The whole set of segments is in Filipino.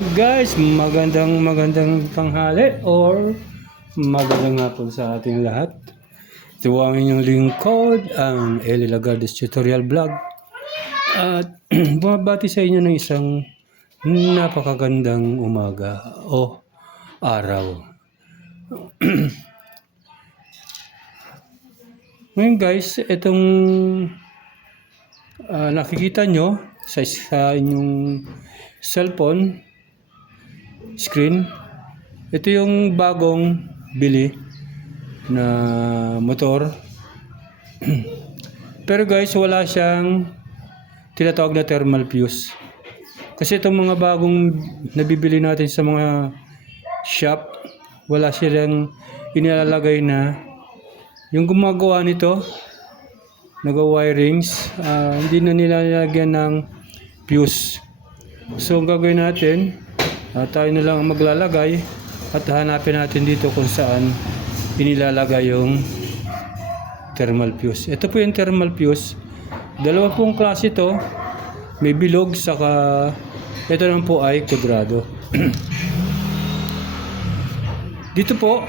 Guys, magandang tanghali or magandang hapon sa ating lahat. Ito ang inyong lingkod, ang Eli Lagardes Tutorial Vlog. At bumabati sa inyo ng isang napakagandang umaga o araw. Ngayon guys, itong nakikita nyo sa inyong cellphone screen, ito yung bagong bili na motor. Pero guys, wala siyang tinatawag na thermal fuse. Kasi itong mga bagong nabibili natin sa mga shop, wala silang inilalagay na yung gumagawa nito, nag-wirings, hindi na nilalagyan ng fuse. So ang gagawin natin, tayo na lang ang maglalagay at hanapin natin dito kung saan inilalagay yung thermal fuse. Ito po yung thermal fuse. Dalawa pong klase ito. May bilog, saka ito lang po ay kudrado. Dito po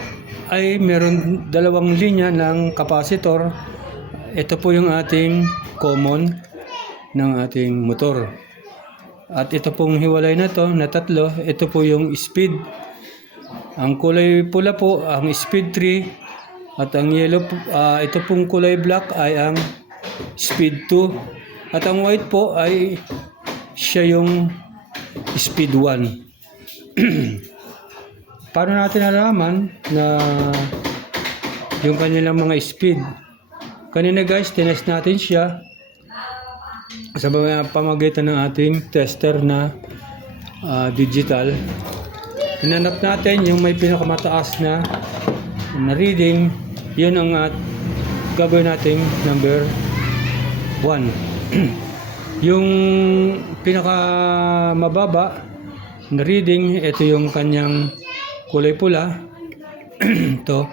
ay meron dalawang linya ng capacitor. Ito po yung ating common ng ating motor. At ito pong hiwalay na to na tatlo, ito po yung speed. Ang kulay pula po ang speed 3 at ang yellow ito pong kulay black ay ang speed 2 at ang white po ay siya yung speed 1. Paano natin nalaman na yung kanilang mga speed? Kanina guys, tinest natin siya sa pamamagitan ng ating tester na digital. Hinanap natin yung may pinakamataas na reading. Yun ang gagawin nating number 1. Yung pinakamababa na reading, ito yung kanyang kulay pula. Ito,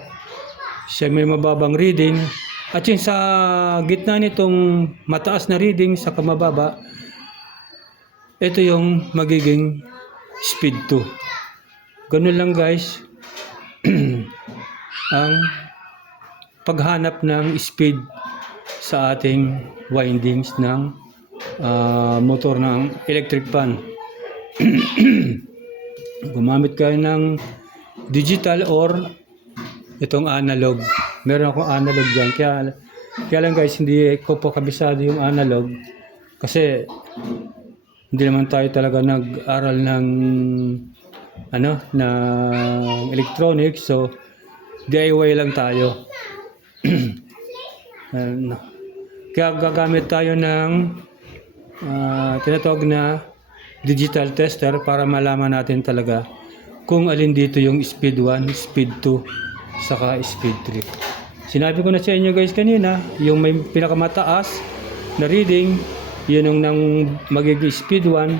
siya may mababang reading. At yung sa gitna nitong mataas na reading sa kamababa, ito yung magiging speed 2. Ganun lang guys ang paghanap ng speed sa ating windings ng motor ng electric fan. Gumamit kayo ng digital or itong analog. Meron akong analog dyan. Kaya lang guys, hindi ko po kabisado yung analog. Kasi hindi naman tayo talaga nag-aral ng electronics. So, DIY lang tayo. Kaya gagamit tayo ng tinatawag na digital tester para malaman natin talaga kung alin dito yung speed 1, speed 2, saka speed 3. Sinabi ko na sa inyo guys kanina, yung may pinakamataas na reading, yun yung nang magiging speed 1,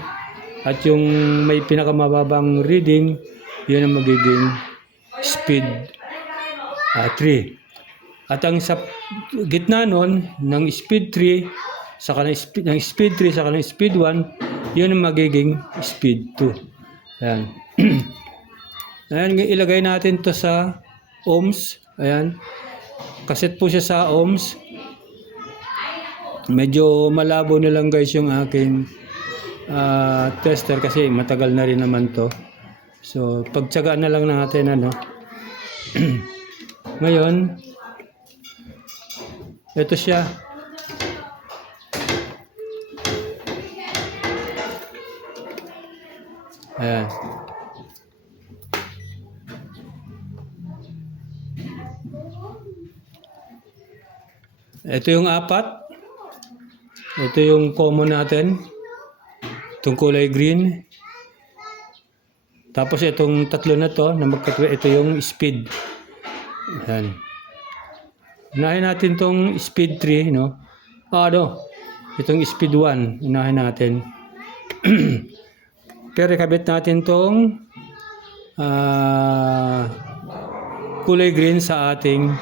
at yung may pinakamababang reading, yun ang magiging speed 3. At ang sa gitna nun, ng speed 3, saka ng speed 3, saka ng speed 1, yun ang magiging speed 2. Ayan. Ayan, ilagay natin to sa ohms. Ayan. Kaset po siya sa ohms. Medyo malabo na lang guys yung aking tester kasi matagal na rin naman to. So, pagtsagaan na lang natin Ngayon, ito siya. Ayan. Ito yung apat. Ito yung common natin. Itong kulay green. Tapos itong tatlo na to, ito yung speed. Ayan. Unahin natin itong speed 3, no? Itong speed 1, unahin natin. Pero ikabit natin itong kulay green sa ating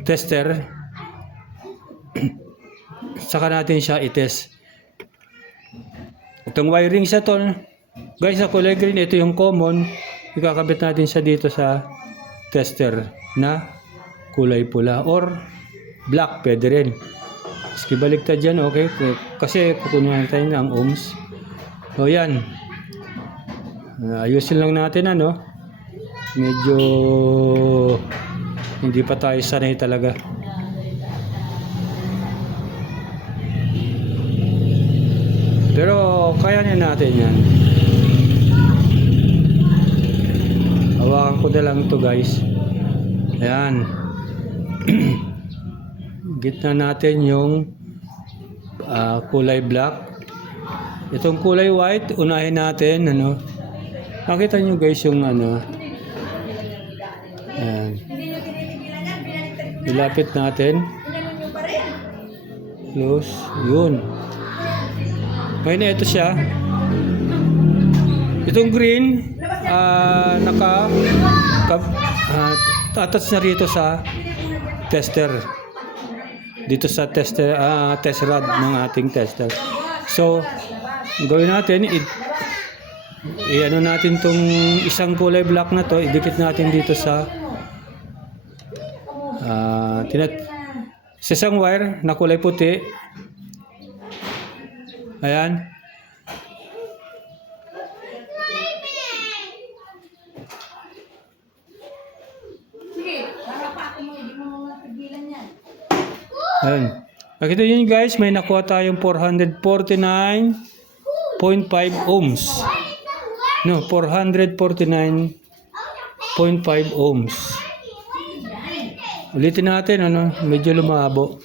tester. Saka natin siya i-test. Itong wiring sa to, guys, sa kulay green, ito yung common. Ikakabit natin siya dito sa tester na kulay pula or black, pwede rin. Maski baliktad dyan, okay? Kasi kukunin natin ang ohms. So yan. Ayusin lang natin ano. Medyo hindi pa tayo sanay talaga. Pero kaya natin yan. Hawakan ko na lang to guys. Ayan. Gitna natin yung kulay black. Itong kulay white, unahin natin. Ano. Nakita nyo guys yung ano. Ayan. Ilapit natin. Close. Yun. Ngayon ito siya. Itong green, attach na rito sa tester. Dito sa tester, test rod ng ating tester. So, gawin natin, i-ano natin tong isang kulay black na to, idikit natin dito sa sa isang wire na kulay puti. Ayan. Ayan. Nakita nyo guys, may nakuha tayong 449.5 ohms. No, 449.5 ohms. Ulitin natin, ano, medyo lumabo.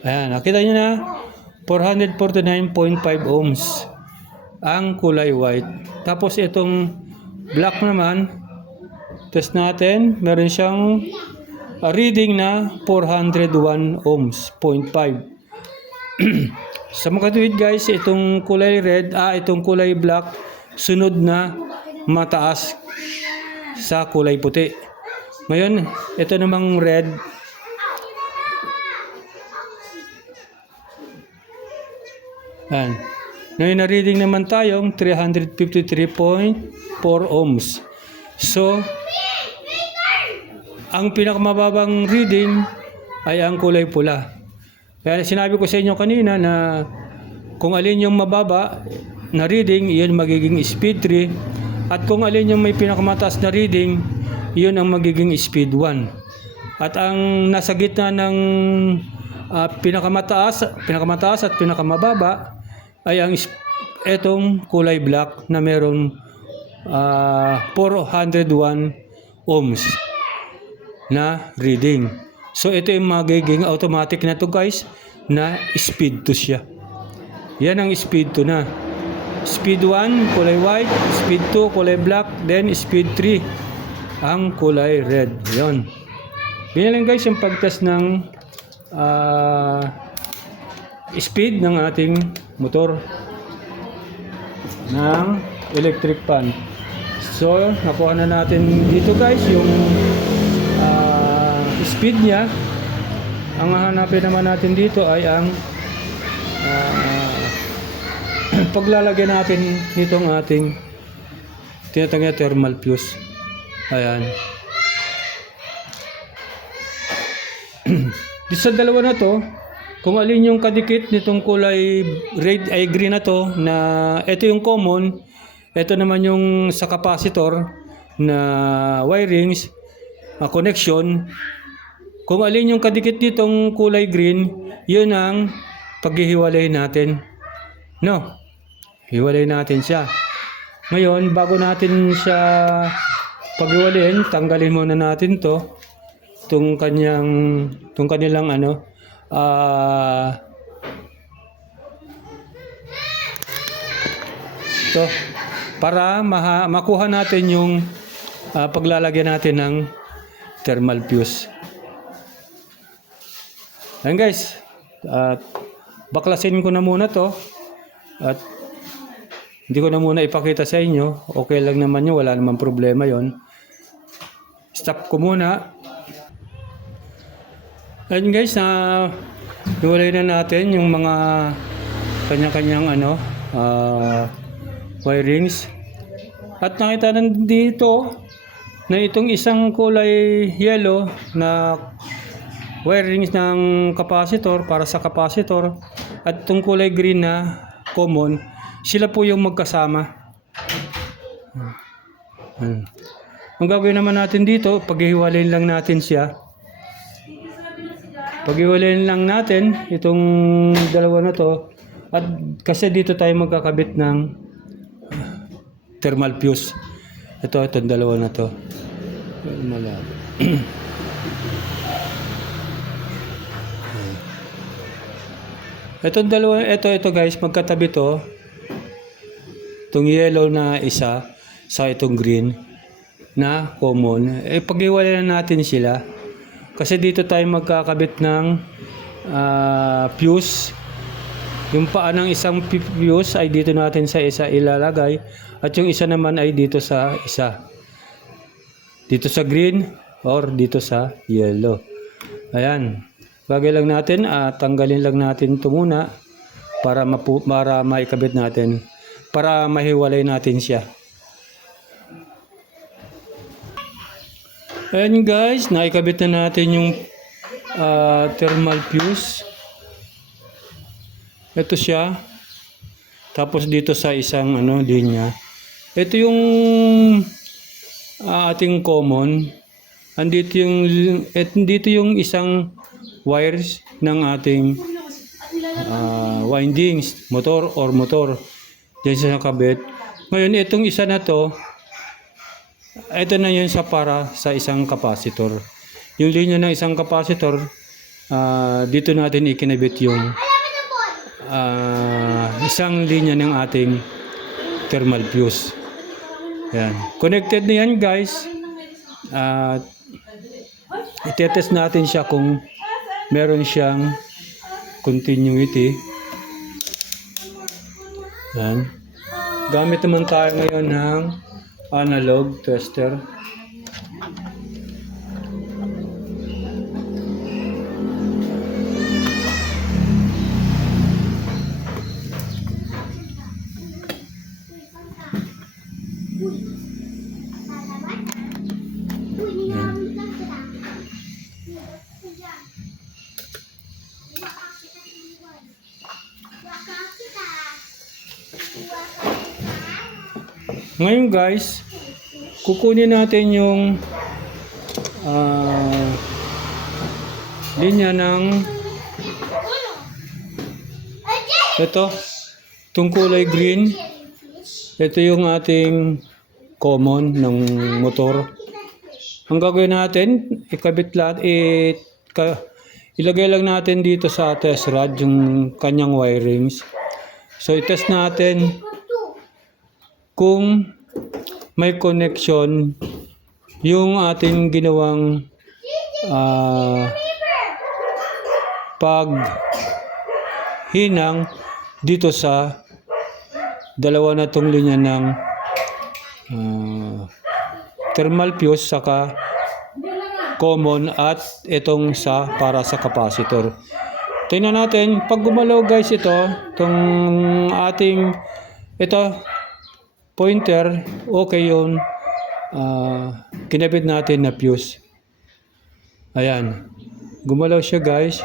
Ayan, nakita nyo na, 449.5 ohms ang kulay white. Tapos itong black naman, test natin, meron siyang reading na 401 ohms, 0.5. Sa mga katuwid guys, itong kulay red, itong kulay black, sunod na mataas sa kulay puti. Ngayon, ito namang red, ayan. Ngayon na reading naman tayong 353.4 ohms. So, ang pinakamababang reading ay ang kulay pula. Kaya sinabi ko sa inyo kanina na kung alin yung mababa na reading, iyon magiging speed 3. At kung alin yung may pinakamataas na reading, iyon ang magiging speed 1. At ang nasa gitna ng pinakamataas at pinakamababa ay ang etong kulay black na merong 401 ohms na reading. So ito yung magiging automatic na to guys, na speed 2 siya. Yan ang speed 2 na. Speed 1 kulay white, speed 2 kulay black, then speed 3 ang kulay red. Yon. Ganyan lang guys yung pagtest ng speed ng ating motor ng electric fan. So nakuha na natin dito guys yung speed niya. Ang hahanapin naman natin dito ay ang paglalagyan natin nitong ating tinatawag na thermal fuse. Ayan. Dito sa dalawa na to, kung alin yung kadikit nitong kulay red ay green na to, na ito yung common, ito naman yung sa capacitor na wirings, connection. Kung alin yung kadikit nitong kulay green, yun ang paghihiwalay natin. No? Hiwalay natin siya. Ngayon, bago natin siya paghiwalayin, tanggalin muna natin to. Itong kanilang ano, to, para makuha natin yung paglalagyan natin ng thermal fuse. Ayan guys, baklasin ko na muna to at hindi ko na muna ipakita sa inyo. Okay lang naman yun, wala namang problema yon. Stop ko muna. Ayan guys, hiwalay na natin yung mga kanya-kanyang ano, wirings. At nakita nandito na itong isang kulay yellow na wirings ng capacitor para sa capacitor at itong kulay green na common, sila po yung magkasama. Ang gagawin naman natin dito, paghihiwalayin lang natin siya. Paghihiwalayin lang natin itong dalawa na to, at kasi dito tayo magkakabit ng thermal fuse. Itong dalawa na to. Itong dalawa, ito guys, magkatabi to. Itong yellow na isa sa itong green na common. Paghiwalayan natin sila. Kasi dito tayo magkakabit ng fuse. Yung paa ng isang fuse ay dito natin sa isa ilalagay. At yung isa naman ay dito sa isa. Dito sa green or dito sa yellow. Ayan. Bagay lang natin, tanggalin lang natin ito muna para maikabit natin, para mahiwalay natin siya. Ayan guys, naikabit na natin yung thermal fuse. Ito siya. Tapos dito sa isang linya. Ito yung ating common. Dito yung isang wires ng ating windings, motor. Diyan siya nakabit. Ngayon, itong isa na to, ito na yun para sa isang capacitor. Yung linya ng isang capacitor, dito natin ikinabit yung isang linya ng ating thermal fuse. Yan. Connected na yan guys. Itetest natin siya kung meron siyang continuity. Yan. Gamit naman tayo ngayon ng analog tester. Ngayon guys, kukunin natin yung linya ng itong kulay green. Ito yung ating common ng motor. Ang gagawin natin, ilagay lang natin dito sa test rod yung kanyang wirings. So i-test natin kung may connection yung ating ginawang paghinang dito sa dalawa na tong linya ng thermal fuse saka common at itong para sa capacitor. Tingnan natin, pag gumalaw guys itong ating pointer, okay yun. Kinabit natin na fuse. Ayan. Gumalaw siya guys.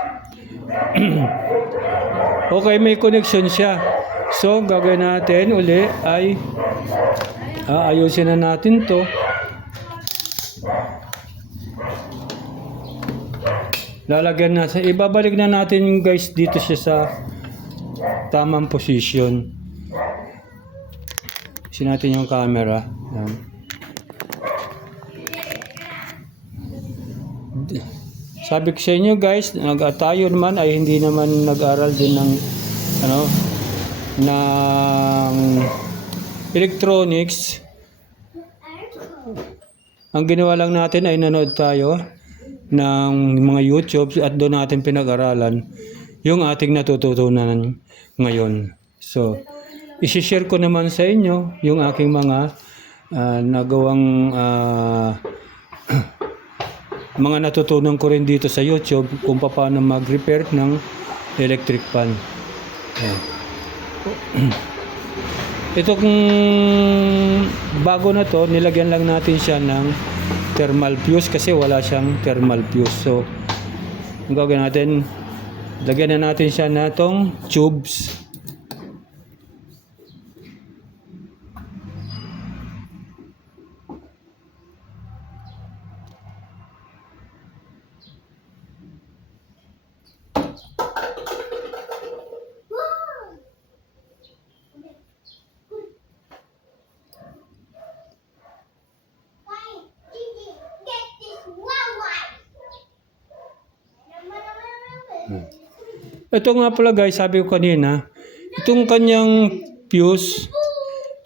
Okay, may connection siya. So, gagawin natin uli ay ayusin na natin to. Lalagyan natin. Ibabalik na natin guys dito siya sa tamang position. Isin natin yung camera. Yan. Sabi ko sa inyo guys, tayo naman ay hindi naman nag-aral din ng ng electronics. Ang ginawa lang natin ay nanood tayo ng mga YouTube at doon natin pinag-aralan yung ating natututunan ngayon. So, i-share ko naman sa inyo yung aking mga nagawang mga natutunan ko rin dito sa YouTube kung paano mag-repair ng electric fan. Itong bago na to, nilagyan lang natin siya ng thermal fuse kasi wala siyang thermal fuse. So, ang gagawin natin, lagyan na natin siya na itong tubes. Ito nga pala guys, sabi ko kanina, itong kanyang fuse,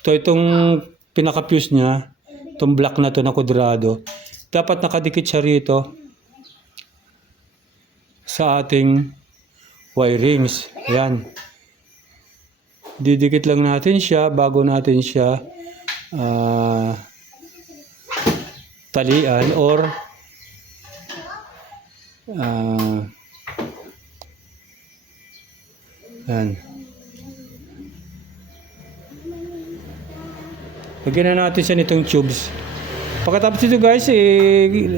itong pinaka-fuse niya, itong black na to na kwadrado, dapat nakadikit siya rito sa ating wirings. Yan. Didikit lang natin siya bago natin siya talian or yan. Lagyan na natin siya nitong tubes. Pagkatapos ito guys,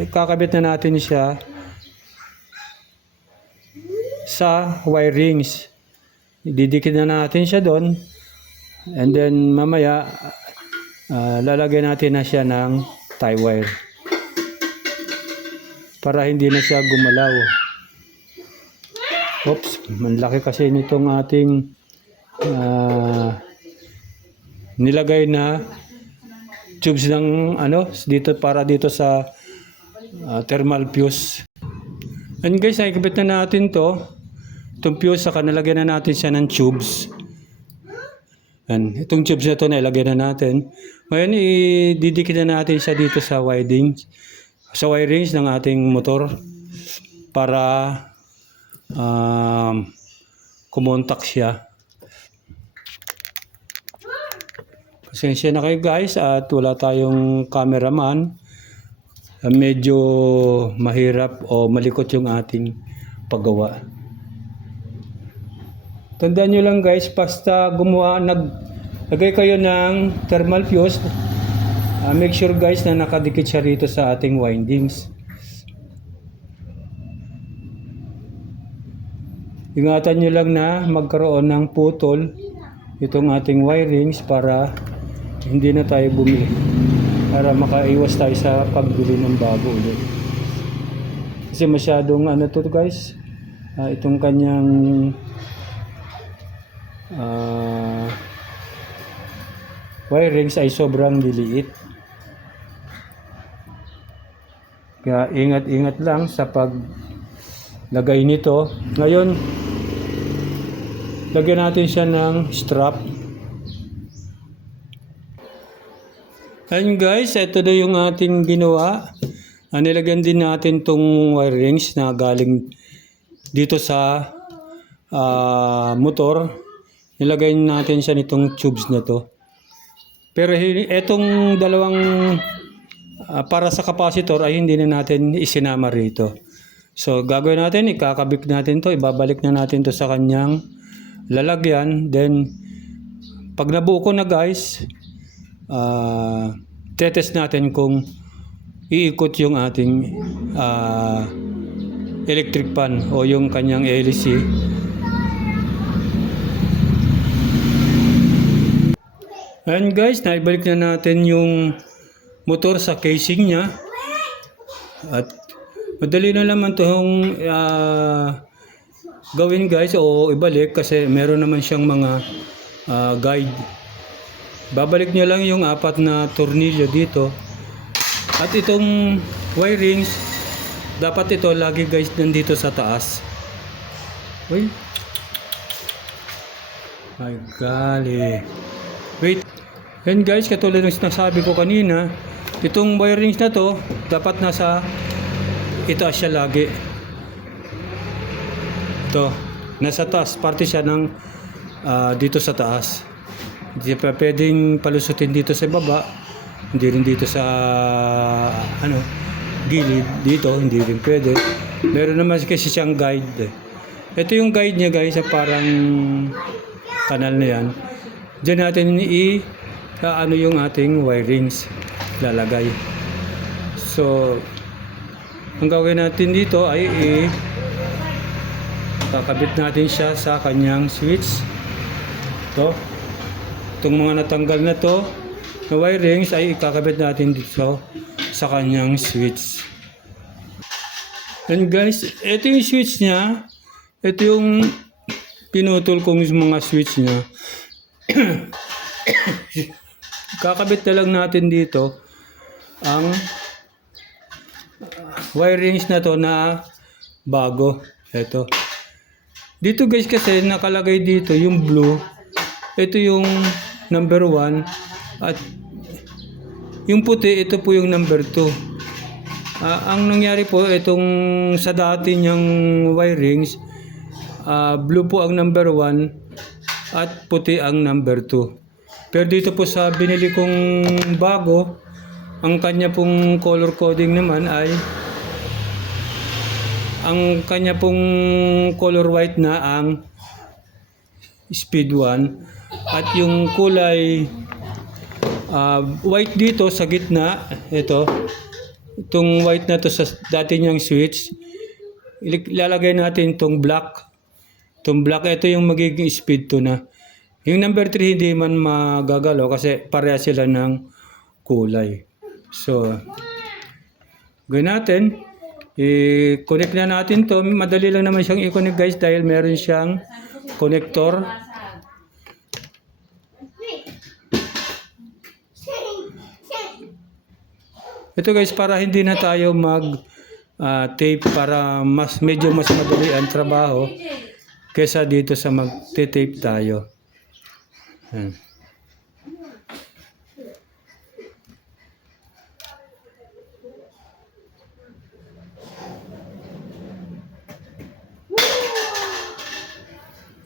kakabit na natin siya sa wirings. Didikit na natin siya doon. And then mamaya, lalagyan natin na siya ng tie wire. Para hindi na siya gumalaw. Oops, manlaki kasi nitong ating nilagay na tubes ng dito para dito sa thermal fuse. And guys, nakikabit na natin itong fuse, saka nalagyan na natin siya ng tubes. And itong tubes na ito nilagyan na natin. Ngayon, ididikit na natin siya dito sa wirings ng ating motor para kumontak siya. Pasensya na kayo guys at wala tayong cameraman. Medyo mahirap o malikot yung ating paggawa. Tandaan nyo lang guys, basta naglagay kayo ng thermal fuse, make sure guys na nakadikit siya rito sa ating windings. Ingatan nyo lang na magkaroon ng putol itong ating wirings para hindi na tayo bumili. Para makaiwas tayo sa pagbili ng bago ulit. Kasi masyadong to guys. Itong kanyang wirings ay sobrang liliit. Kaya ingat-ingat lang sa paglagay nito. Ngayon, lagyan natin siya ng strap. Ayun guys, ito na yung ating ginawa. Nilagyan din natin tong wirings na galing dito sa motor. Nilagay natin siya nitong tubes na to. Pero etong dalawang para sa capacitor ay hindi na natin isinama rito. So gagawin natin, ikakabit natin to, ibabalik na natin to sa kanyang lalagyan. Then pag nabuo ko na guys, tetest natin kung iikot yung ating electric fan o yung kanyang LC. And guys, naibalik na natin yung motor sa casing niya. At madali na naman itong gawin guys o ibalik kasi meron naman siyang mga guide. Babalik nyo lang yung 4 na tornilyo dito. At itong wirings, dapat ito lagi guys nandito sa taas. Uy. Ay gali. Wait. And guys, katulad ng sinasabi ko kanina, itong wirings na to, dapat nasa itaas siya lagi. Ito, nasa taas. Parte siya ng dito sa taas. Hindi pa pwedeng palusutin dito sa baba. Hindi rin dito sa gilid. Dito, hindi rin pwede. Meron naman kasi siyang guide. Ito yung guide niya guys, parang kanal na yan. Diyan natin ano yung ating wirings lalagay. So, ang gawin natin dito ay kakabit natin siya sa kanyang switch. Itong mga natanggal na to na wirings ay ikakabit natin dito sa kanyang switch. And guys, ito yung switch niya. Ito yung pinutol kong mga switch niya. Kakabit na lang natin dito ang wirings na to na bago. Ito. Dito guys kasi nakalagay dito yung blue. Ito yung number 1 at yung puti ito po yung number 2. Ang nangyari po itong sa dati niyang wirings, blue po ang number 1 at puti ang number 2. Pero dito po sa binili kong bago, ang kanya pong color coding naman ay ang kanya pong color white na ang speed 1 at yung kulay white dito sa gitna, itong white na to sa dati niyang switch, ilalagay natin itong black. Itong black, ito yung magiging speed 2 na. Yung number 3 hindi man magagalaw kasi pareha sila ng kulay. So, gawin natin. I-connect na natin to. Madali lang naman siyang i-connect guys dahil meron siyang connector. Ito guys, para hindi na tayo tape para medyo mas madali ang trabaho kesa dito sa mag-tape tayo. Yan.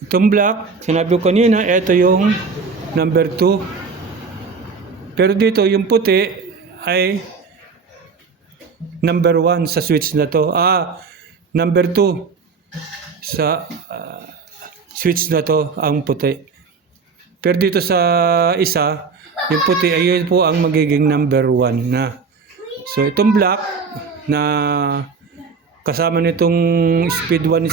Itong black, sinabi ko kanina, ito yung number 2. Pero dito, yung puti ay number 1 sa switch na to. Number 2 sa switch na to ang puti. Pero dito sa isa, yung puti ay yun po ang magiging number 1 na. So itong black na kasama nitong speed 1,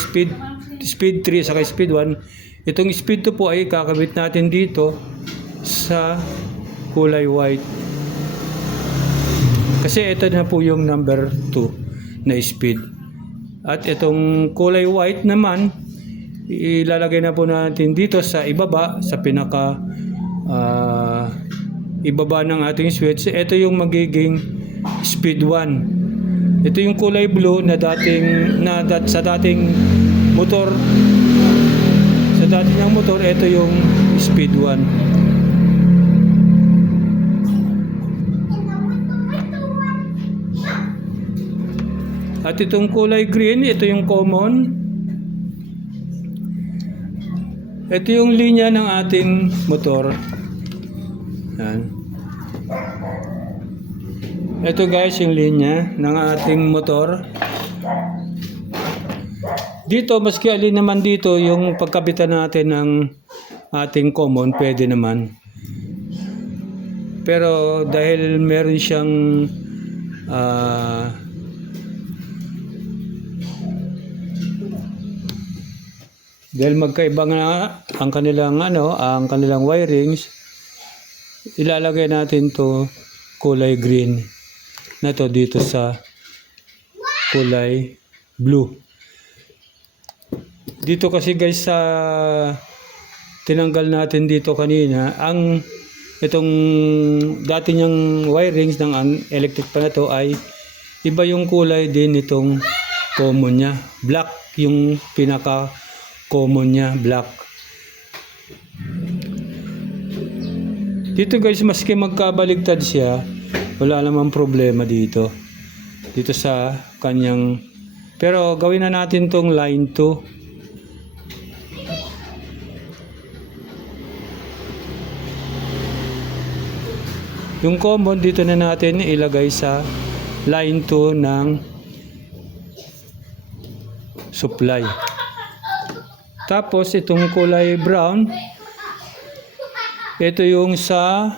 speed 3 saka speed 1, itong speed 2 po ay kakabit natin dito sa kulay white. Kasi ito na po yung number 2 na speed. At itong kulay white naman, ilalagay na po natin dito sa ibaba, sa pinaka ibaba ng ating switch. Ito yung magiging speed 1. Ito yung kulay blue na sa dating motor. Sa dating ng motor, ito yung speed 1. At itong kulay green, ito yung common. Ito yung linya ng ating motor. Yan. Ito guys yung linya ng ating motor. Dito, maski alin naman dito yung pagkabitan natin ng ating common, pwede naman. Pero dahil meron siyang dahil magkaiba nga ang kanilang wirings, ilalagay natin to kulay green na to dito sa kulay blue. Dito kasi guys sa tinanggal natin dito kanina, itong dati niyang wirings ng electric pa na to ay iba yung kulay din itong common niya. Black yung pinaka common niya, black. Dito guys, maski magkabaligtad siya, wala namang problema dito sa kanyang, pero gawin na natin tong line 2. Yung common dito na natin ilagay sa line 2 ng supply. Tapos itong kulay brown, Ito yung sa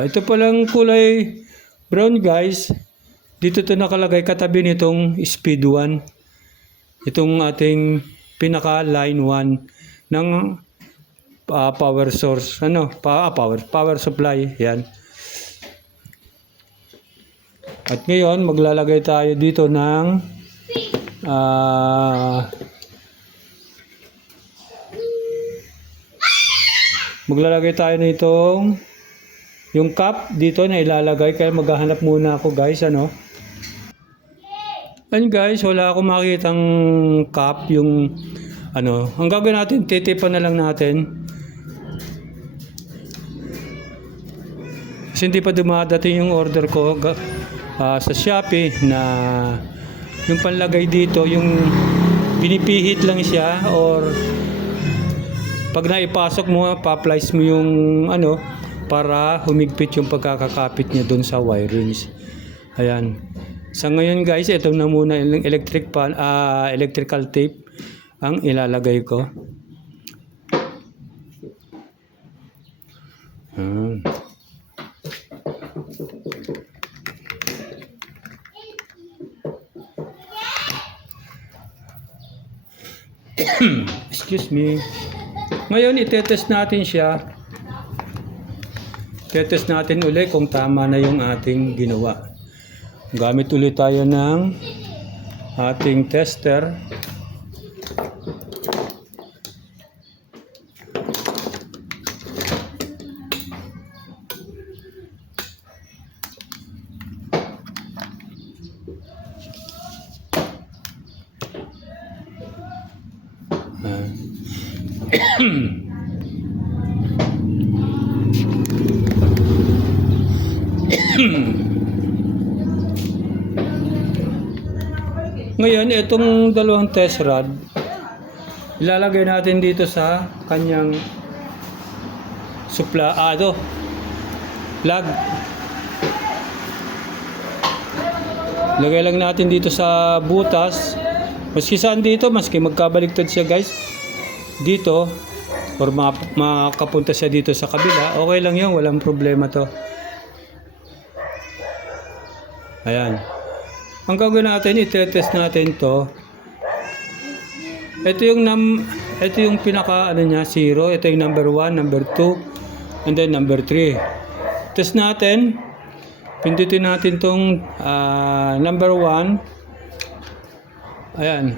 ito palang kulay brown guys. Dito to nakalagay katabi nitong speed 1. Itong ating pinaka line 1 ng power source. Power supply. Yan. At ngayon maglalagay tayo dito ng maglalagay tayo nitong yung cup dito na ilalagay, kaya maghahanap muna ako guys, And guys, wala akong makitang cup, yung ang gagawin natin, titipan na lang natin. Kasi hindi pa dumadating yung order ko sa Shopee na yung panlagay dito, yung pinipihit lang siya, or pag naipasok mo, pa-plies mo yung para humigpit yung pagkakakapit niya doon sa wirings. Ayan. Sa ngayon guys, ito na muna yung electrical tape ang ilalagay ko. Excuse me. Ngayon, itetest natin siya. Tetest natin ulit kung tama na yung ating ginawa. Gamit ulit tayo ng ating tester. Ngayon, itong dalawang test rod, ilalagay natin dito sa kanyang supply, plug. Lagay lang natin dito sa butas. Maski saan dito, maski magkabaliktad siya guys, dito, or makapunta siya dito sa kabila, okay lang yun, walang problema to. Ayan. Ang gagawin natin, i-test natin to. Ito yung pinaka niya, 0. Ito yung number 1, number 2, and then number 3. Test natin. Pindutin natin tong number 1. Ayan.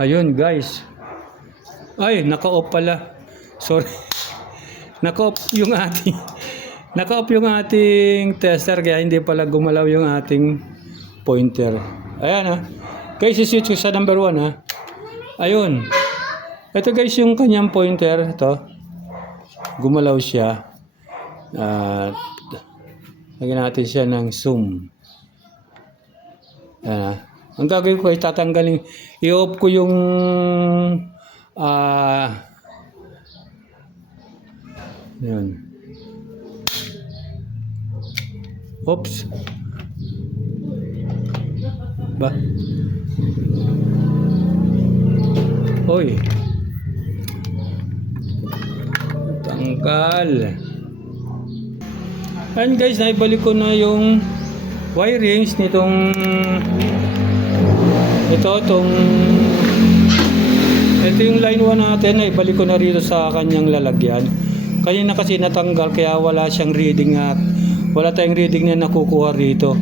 Ayun, guys. Ay, naka-off pala. Sorry. Naka-off yung ating tester, kaya hindi pala gumalaw yung ating pointer. Ayan guys, i-switch ko sa number 1 Ayun. Ito guys yung kanyang pointer. Ito. Gumalaw siya. Lagyan natin siya ng zoom. Ayan Ang gagawin ko ay tatanggalin. I-off ko yung yun. Oops. Ba? Hoy. Tanggal. And guys, naibalik ko na yung wirings nitong ito yung line 1 natin, naibalik ko na rito sa kanyang lalagyan. Kanina kasi natanggal, kaya wala siyang reading at wala tayong reading na nakukuha rito.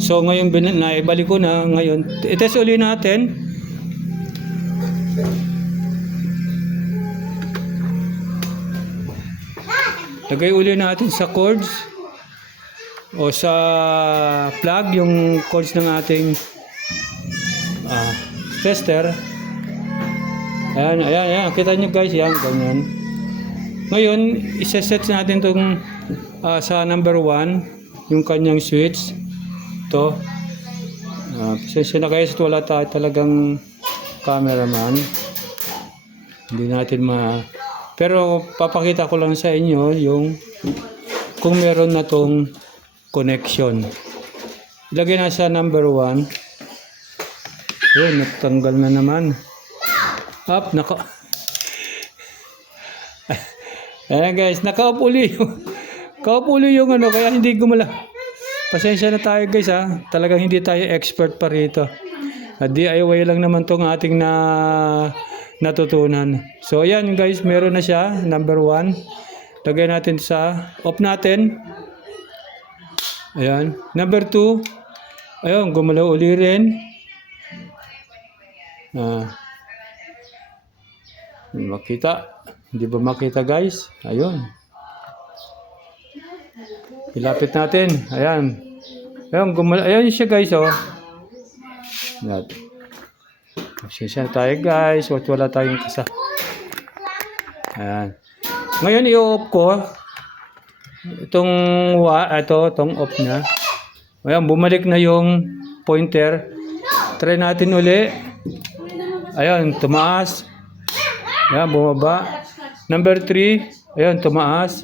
So ngayon naibalik ko na. Ngayon i-test ulit natin. Lagay ulit natin sa cords o sa plug yung cords ng ating tester. Ayan. Kita nyo guys, yan, ganyan. Ngayon, isa-set natin itong sa number 1 yung kanyang switch. Ito. Pasensya na guys, wala talagang cameraman. Hindi natin Pero papakita ko lang sa inyo yung kung meron na tong connection. Ilagay na sa number 1. Ayun, natanggal na naman. Up, nako. Ayan guys, nakaupulo yung ano, kaya hindi gumala. Pasensya na tayo guys ha. Talagang hindi tayo expert pa rito. DIY lang naman tong ating natutunan. So ayan guys, meron na siya, number 1. Lagay natin sa off natin. Ayan, number 2. Ayun, gumalaw uli rin. Makita. Hindi ba makita guys? Ayun. Ilapit natin. Ayan. Ayun, ayan siya guys oh. Ayan. Pasensya tayo guys. Wala tayong kasa. Ayan. Ngayon i-off ko. Itong off na. Ayan, bumalik na yung pointer. Try natin uli. Ayan, tumaas. Ayan, bumaba. Number 3, ayan, tumaas.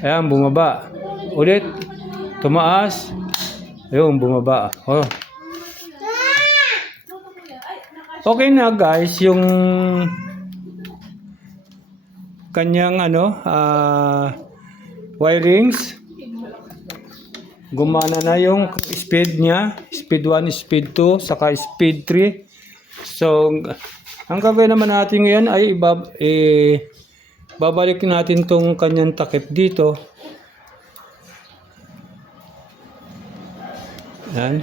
Ayan, bumaba. Ulit, tumaas. Ayun, bumaba. Oh. Okay na guys, yung kanyang wirings. Gumana na yung speed niya. Speed 1, speed 2, saka speed 3. So, ang gagawin naman natin ngayon ay babalik natin tong kanyang takip dito. Yan.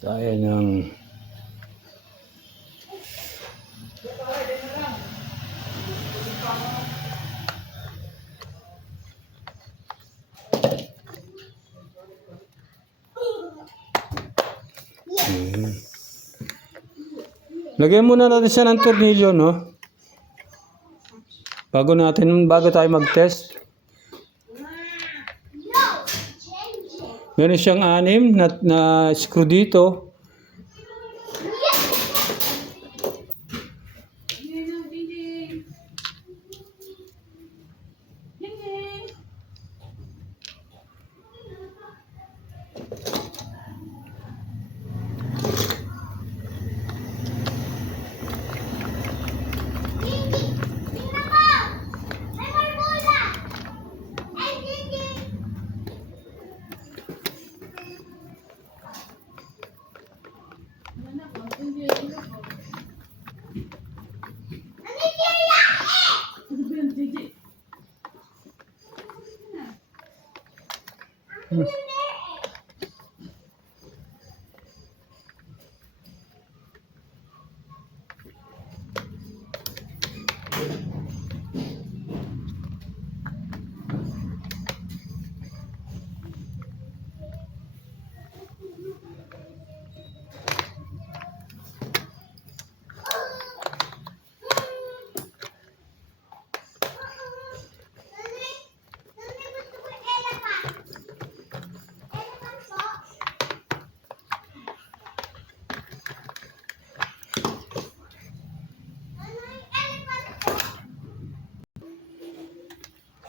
Tayo ng lagyan muna natin siya ng tornilyo, no? Bago tayo mag-test. Meron siyang 6 na screw dito.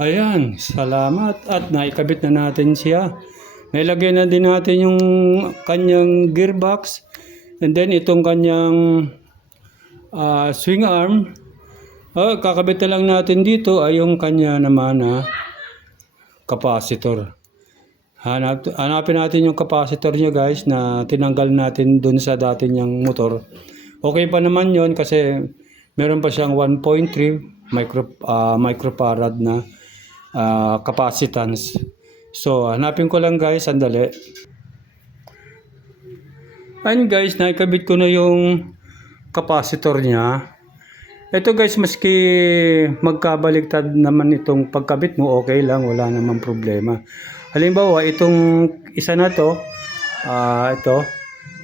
Ayan, salamat at naikabit na natin siya. Nailagay na din natin yung kanyang gearbox and then itong kanyang swing arm. Kakabit na lang natin dito ay yung kanya naman na capacitor. Hanapin natin yung capacitor niya guys na tinanggal natin dun sa dati niyang motor. Okay pa naman yon kasi meron pa siyang 1.3 microfarad na capacitance. So, hanapin ko lang guys, sandali. Ayun guys, naikabit ko na yung capacitor niya. Ito guys, maski magkabaliktad naman itong pagkabit mo, okay lang, wala namang problema. Halimbawa, itong isa na to, ito,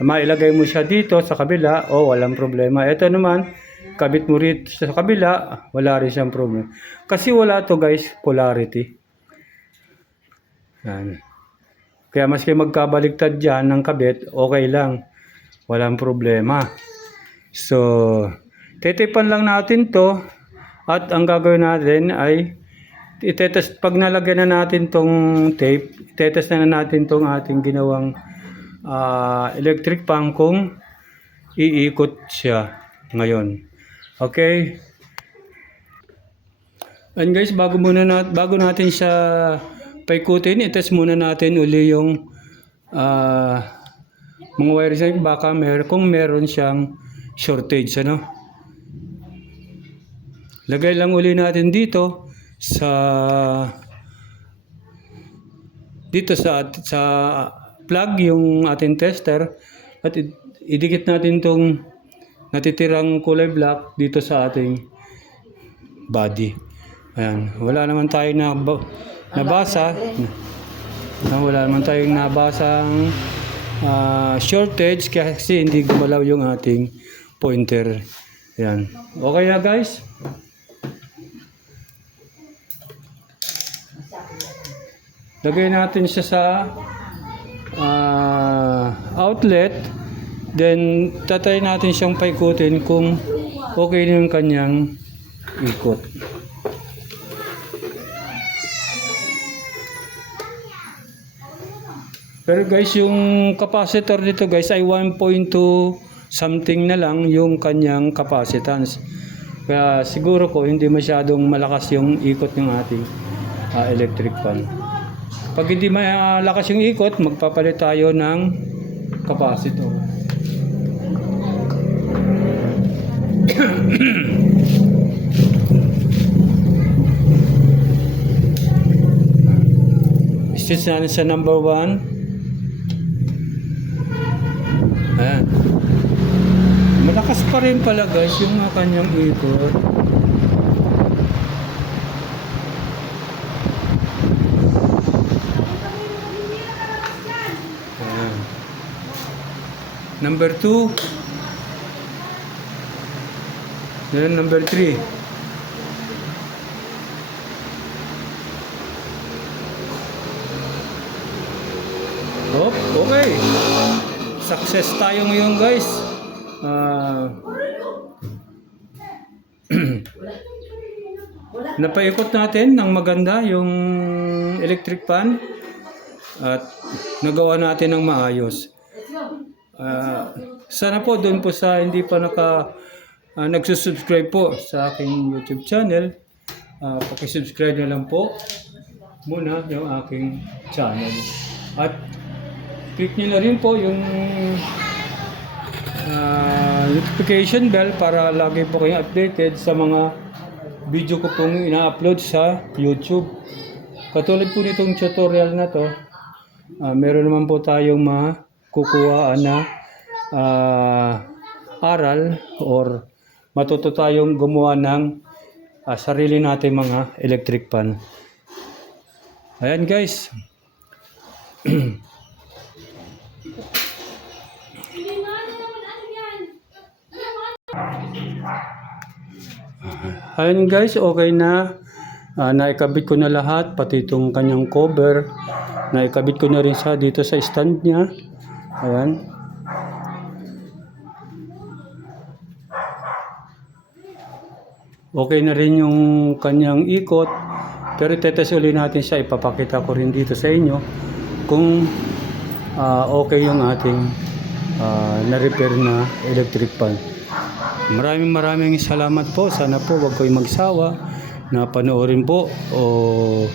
mailagay mo siya dito sa kabila, walang problema. Ito naman, kabit mo rito sa kabila, wala rin siyang problema. Kasi wala to guys, polarity. Yan. Kaya maski magkabaliktad dyan ng kabit, okay lang. Walang problema. So, titipan lang natin to. At ang gagawin natin ay itetest. Pag nalagyan na natin tong tape, itetest na natin tong ating ginawang electric fan kung iikot siya ngayon. Okay? And guys, bago natin siya paikutin, itest muna natin uli yung mga wires na baka kung meron siyang shortage, ano. Lagay lang uli natin dito sa plug yung ating tester at idikit natin tong natitirang kulay black dito sa ating body. Ayan, wala naman tayong nabasa. Wala naman tayong nabasang shortage kasi hindi gumalaw yung ating pointer. Ayan. Okay na guys. Lagay natin siya sa outlet. Then tatry natin siyang paikutin kung okay na yung kanyang ikot. Pero guys, yung capacitor dito guys ay 1.2 something na lang yung kanyang capacitance. Kaya siguro ko hindi masyadong malakas yung ikot ng ating electric fan. Pag hindi malakas yung ikot, magpapalit tayo ng capacitor. Switch natin sa number 1. Ayan. Malakas pa rin pala guys yung kanyang ikot. Ayan. Number 2. Then number 3. Okay. Success tayo ngayon guys. Napaikot natin ng maganda yung electric fan at nagawa natin ng maayos. Sana po doon po sa hindi pa nagsusubscribe po sa aking YouTube channel, pakisubscribe na lang po muna yung aking channel. At click nyo na rin po yung notification bell para lagi po kayong updated sa mga video ko pong ina-upload sa YouTube. Katulad po nitong tutorial na to, meron naman po tayong makukuha na aral or matuto tayong gumawa ng sarili natin mga electric fan. Ayan guys. Ayan guys, okay na. Naikabit ko na lahat, pati itong kanyang cover. Naikabit ko na rin dito sa stand niya. Ayan. Okay na rin yung kanyang ikot. Pero itetest ulit natin siya. Ipapakita ko rin dito sa inyo kung okay yung ating na-repair na electric fan. Maraming salamat po. Sana po wag kayong magsawa na panoorin po o